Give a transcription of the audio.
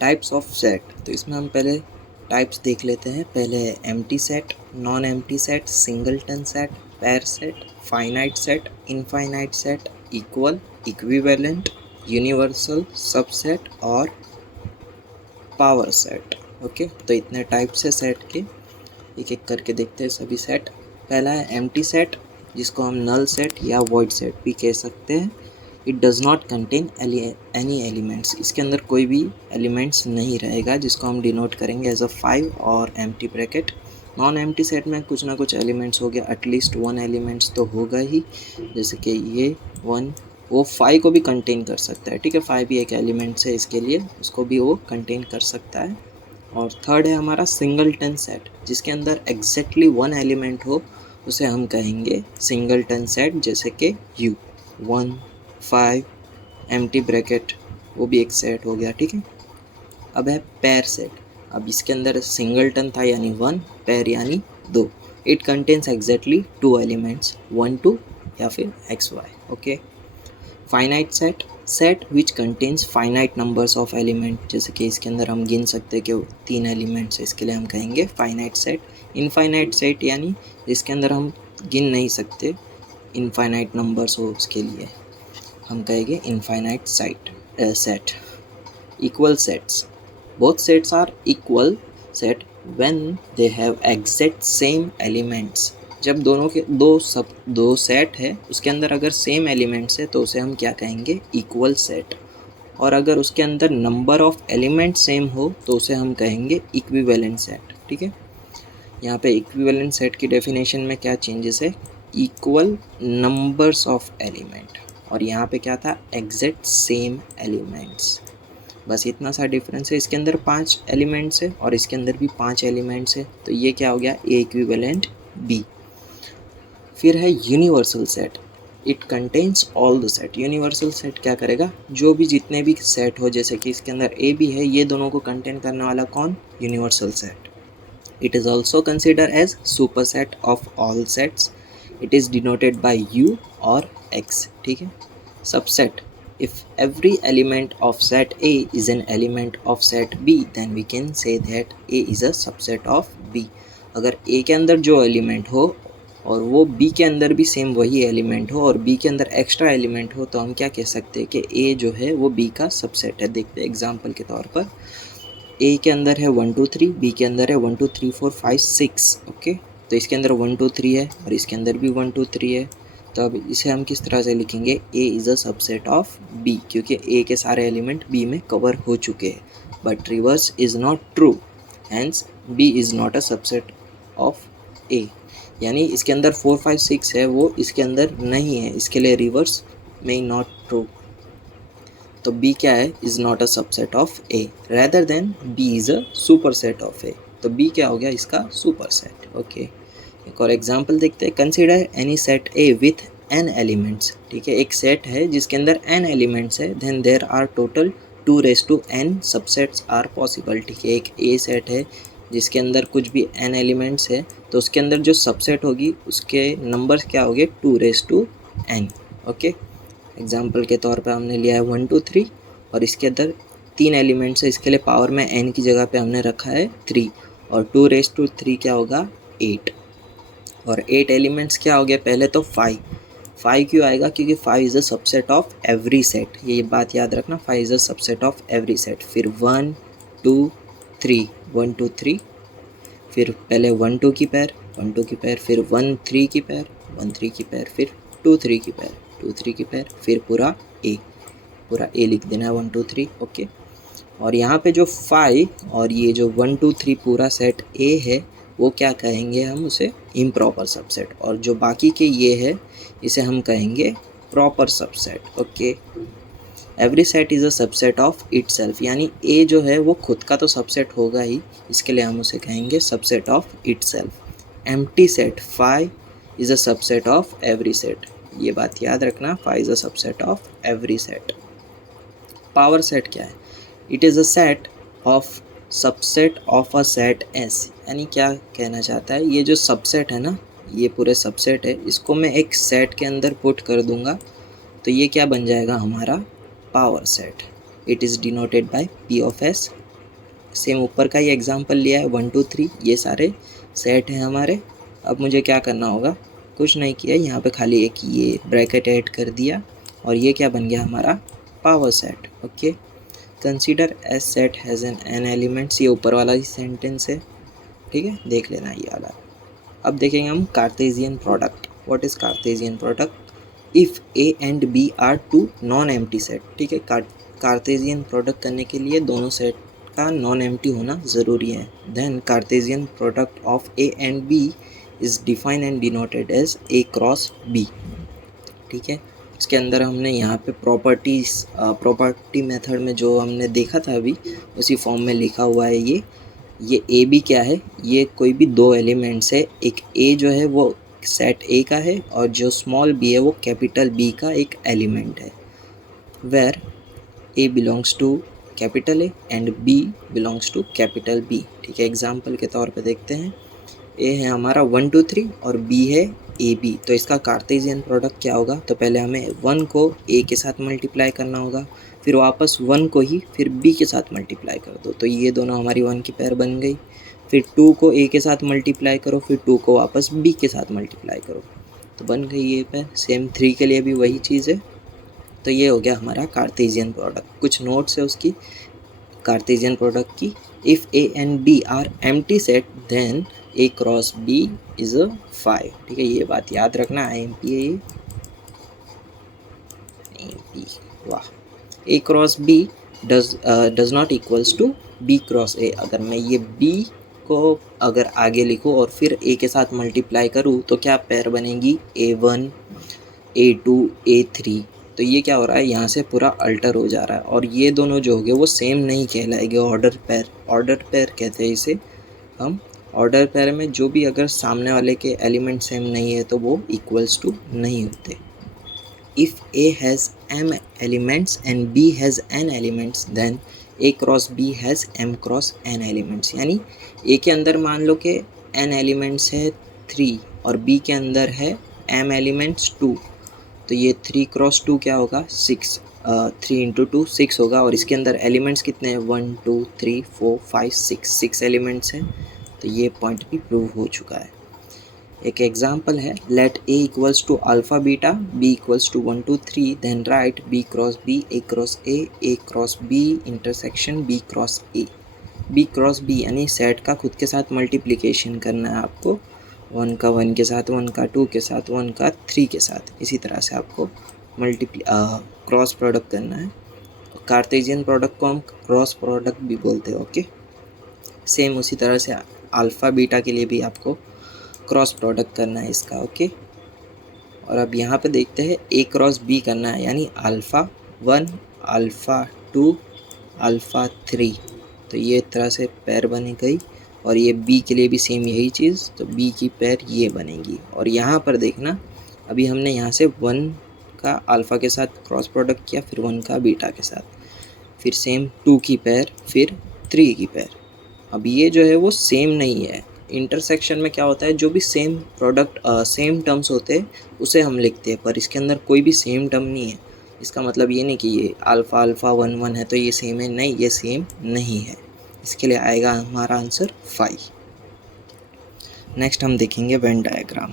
Types of set, तो इसमें हम पहले टाइप्स देख लेते हैं। पहले है empty set, non empty set, singleton set, pair set, finite set, infinite set, equal, equivalent, universal, subset और पावर सेट। ओके, तो इतने टाइप्स है सेट के, एक एक करके देखते हैं सभी सेट। पहला है एम्प्टी सेट, जिसको हम नल सेट या वॉइड सेट भी कह सकते हैं। It does not contain any elements, इसके अंदर कोई भी एलिमेंट्स नहीं रहेगा, जिसको हम डिनोट करेंगे एज अ 5 और empty bracket. Non empty set में कुछ ना कुछ एलिमेंट्स हो गया, एटलीस्ट 1 एलिमेंट्स तो होगा ही, जैसे कि ये 1 वो 5 को भी कंटेन कर सकता है। ठीक है, 5 भी एक एलिमेंट्स है, इसके लिए उसको भी वो कंटेन कर सकता है। और थर्ड है हमारा सिंगलटन सेट, जिसके अंदर एग्जैक्टली 1 एलिमेंट हो, उसे हम कहेंगे सिंगलटन सेट, जैसे कि U 1 5 एम्प्टी ब्रैकेट, वो भी एक सेट हो गया। ठीक है, अब है पेयर सेट। अब इसके अंदर सिंगलटन था यानी 1, पेयर यानी 2। इट कंटेन्स एग्जैक्टली 2 एलिमेंट्स 1 2 या फिर XY। Okay, finite set, set which contains finite numbers of element, जैसे कि इसके अंदर हम गिन सकते हैं कि 3 एलिमेंट्स है, इसके लिए हम कहेंगे फाइनाइट सेट। इनफाइनाइट सेट यानी जिसके अंदर हम गिन नहीं सकते, इनफाइनाइट नंबर्स हो, उसके लिए हम कहेंगे infinite set. Equal sets, both sets are equal set when they have exact same elements। जब दोनों के दो सेट है, उसके अंदर अगर सेम एलिमेंट्स है तो उसे हम क्या कहेंगे, इक्वल सेट। और अगर उसके अंदर नंबर ऑफ एलिमेंट सेम हो तो उसे हम कहेंगे इक्विवेलेंट सेट। ठीक है, यहाँ पे इक्विवेलेंट सेट की डेफिनेशन में क्या चेंजेस है, इक्वल नंबर्स ऑफ एलिमेंट, और यहाँ पे क्या था, एग्जैक्ट सेम एलिमेंट्स। बस इतना सा डिफरेंस है। इसके अंदर 5 एलिमेंट्स है और इसके अंदर भी 5 एलिमेंट्स है, तो ये क्या हो गया, ए इक्विवेलेंट बी। फिर है universal set, it contains all the set. Universal set क्या करेगा, जो भी जितने भी सेट हो, जैसे कि इसके अंदर ए भी है, ये दोनों को कंटेन करने वाला कौन, universal set. It is also consider as super set of all sets. It is denoted by U और X। ठीक है, subset, if every element of set A is an element of set B, then we can say that A is a subset of B। अगर A के अंदर जो element हो और वो B के अंदर भी सेम वही एलिमेंट हो और B के अंदर एक्स्ट्रा एलिमेंट हो, तो हम क्या कह सकते हैं कि A जो है वो B का सबसेट है। देखते हैं एग्जांपल के तौर पर, A के अंदर है 1 2 3, B के अंदर है 1 2 3 4 5 6। ओके, तो इसके अंदर 1 2 3 है और इसके अंदर भी 1 2 3 है, तो अब इसे हम किस तरह से लिखेंगे, A is a subset of B, क्योंकि A के सारे एलिमेंट B में कवर हो चुके हैं। But reverse is not true, hence B is not a subset of A। यानी इसके अंदर 4 5 6 है, वो इसके अंदर नहीं है, इसके लिए रिवर्स में नॉट ट्रू। तो B क्या है, is not a subset of A, rather than B is a super set of A। तो B क्या हो गया, इसका सुपर सेट। ओके, एक और एग्जांपल देखते हैं। Consider any set A with n elements. ठीक है, एक सेट है जिसके अंदर n एलिमेंट्स है, then there are total 2n subsets are possible. ठीक है, एक A सेट है जिसके अंदर कुछ भी n एलिमेंट्स है, तो उसके अंदर जो सबसेट होगी उसके नंबर्स क्या हो गए, 2n। ओके, एग्जांपल के तौर पे हमने लिया है 1 2 3 और इसके अंदर 3 एलिमेंट्स है, इसके लिए पावर में n की जगह पे हमने रखा है 3, और 2 3 क्या होगा, 8। और 8 एलिमेंट्स क्या हो गया, पहले तो 5 क्यों आएगा, क्योंकि 5 is a subset of every set, ये बात याद रखना, 5 is a subset of every set. फिर 1 2 3 1 2 3, फिर पहले 1 2 की पैर 1 2 की पैर, फिर 1 3 की पैर 1 3 की पैर, फिर 2 3 की पैर 2 3 की पैर, फिर पूरा ए लिख देना है 1 2 3। ओके, और यहाँ पे जो 5 और ये जो 1 2 3 पूरा सेट ए है, वो क्या कहेंगे हम उसे, इम्प्रॉपर सबसेट, और जो बाकी के ये है इसे हम कहेंगे proper subset. Okay, every set is a subset of itself, यानी ए जो है वो खुद का तो सबसेट होगा ही, इसके लिए हम उसे कहेंगे subset of itself. Empty set 5 is a subset of every set, ये बात याद रखना, 5 is a subset of every set. Power set क्या है, it is a set of subset of a set S. यानी क्या कहना चाहता है, ये जो सबसेट है ना, ये पूरे सबसेट है, इसको मैं एक सेट के अंदर पुट कर दूंगा, तो ये क्या बन जाएगा हमारा power set. It is denoted by P of S same ऊपर का ही एग्जांपल लिया है, 1 2 3 ये सारे सेट हैं हमारे। अब मुझे क्या करना होगा, कुछ नहीं किया, यहाँ पे खाली एक ये ब्रैकेट ऐड कर दिया और ये क्या बन गया हमारा power set. Okay, consider S set has an elements, ये ऊपर वाला ही सेंटेंस है, ठीक है, देख लेना ये वाला। अब देखेंगे हम Cartesian product. What is Cartesian product? If A and B are two non empty set, ठीक है, कार्टेशियन प्रोडक्ट करने के लिए दोनों सेट का नॉन एम्प्टी होना ज़रूरी है। Then Cartesian product of A and B is defined and denoted as A cross B, ठीक है। इसके अंदर हमने यहाँ पे प्रॉपर्टी मेथड में जो हमने देखा था अभी उसी फॉर्म में लिखा हुआ है। ये ए बी क्या है, ये कोई भी दो एलिमेंट्स है, एक ए जो है वो सेट ए का है और जो स्मॉल बी है वो कैपिटल बी का एक एलिमेंट है, where a belongs to capital A and b belongs to capital B, ठीक है। एग्जाम्पल के तौर पे देखते हैं, ए है हमारा 1 2 3 और बी है ए बी, तो इसका कार्टेशियन प्रोडक्ट क्या होगा? तो पहले हमें 1 को ए के साथ मल्टीप्लाई करना होगा, फिर वापस 1 को ही फिर बी के साथ मल्टीप्लाई कर दो, तो ये दोनों हमारी 1 की पेयर बन गई। फिर 2 को ए के साथ मल्टीप्लाई करो, फिर 2 को वापस बी के साथ मल्टीप्लाई करो, तो बन गई ये पेयर। सेम 3 के लिए भी वही चीज़ है। तो ये हो गया हमारा कार्टेशियन प्रोडक्ट। कुछ नोट्स है उसकी कार्टेशियन प्रोडक्ट की। If A and B are empty set then A cross B is a 5, ठीक है, ये बात याद रखना। IMP है ये, IMP, वाह। A cross B does not equals to B cross A. अगर मैं ये बी को अगर आगे लिखूँ और फिर ए के साथ मल्टीप्लाई करूँ तो क्या पेयर बनेगी? A1 A2 A3। तो ये क्या हो रहा है, यहाँ से पूरा अल्टर हो जा रहा है और ये दोनों जो हो गए वो सेम नहीं कहलाएंगे, ऑर्डर पेयर। ऑर्डर पेयर कहते हैं इसे हम। ऑर्डर पेयर में जो भी अगर सामने वाले के एलिमेंट सेम नहीं है तो वो इक्वल्स टू नहीं होते। If A has m elements and b has n elements then a cross b has m cross n elements, यानी a के अंदर मान लो कि n एलिमेंट्स है 3 और b के अंदर है m एलिमेंट्स 2, तो ये 3 क्रॉस 2 क्या होगा? 6, 3 इंटू 2 6 होगा। और इसके अंदर एलिमेंट्स कितने हैं? 1 2 3 4 5 6 एलिमेंट्स हैं, तो ये पॉइंट भी प्रूव हो चुका है। एक एग्जांपल है, let A equals to alpha beta B equals to 1 2 3 then write B cross B A cross A cross B intersection B cross A. B cross B यानी सेट का खुद के साथ मल्टीप्लिकेशन करना है आपको, 1 का 1 के साथ, 1 का 2 के साथ, 1 का 3 के साथ, इसी तरह से आपको क्रॉस प्रोडक्ट करना है। कार्टेशियन प्रोडक्ट को हम क्रॉस प्रोडक्ट भी बोलते हैं। ओके, सेम उसी तरह से अल्फ़ा बीटा के लिए भी आपको क्रॉस प्रोडक्ट करना है इसका। ओके, और अब यहाँ पे देखते हैं ए क्रॉस बी करना है, यानी अल्फ़ा 1 अल्फ़ा 2 अल्फ़ा 3, तो ये तरह से पेयर बनी गई। और ये बी के लिए भी सेम यही चीज़, तो बी की पेयर ये बनेगी। और यहाँ पर देखना, अभी हमने यहाँ से 1 का अल्फ़ा के साथ क्रॉस प्रोडक्ट किया, फिर 1 का बीटा के साथ, फिर सेम 2 की पेयर, फिर 3 की पेयर। अब ये जो है वो सेम नहीं है। इंटरसेक्शन में क्या होता है, जो भी सेम प्रोडक्ट सेम टर्म्स होते हैं उसे हम लिखते हैं, पर इसके अंदर कोई भी सेम टर्म नहीं है। इसका मतलब ये नहीं कि ये अल्फ़ा अल्फ़ा 1 1 है तो ये सेम है, नहीं, ये सेम नहीं है। इसके लिए आएगा हमारा आंसर 5। नेक्स्ट हम देखेंगे वेन डायग्राम।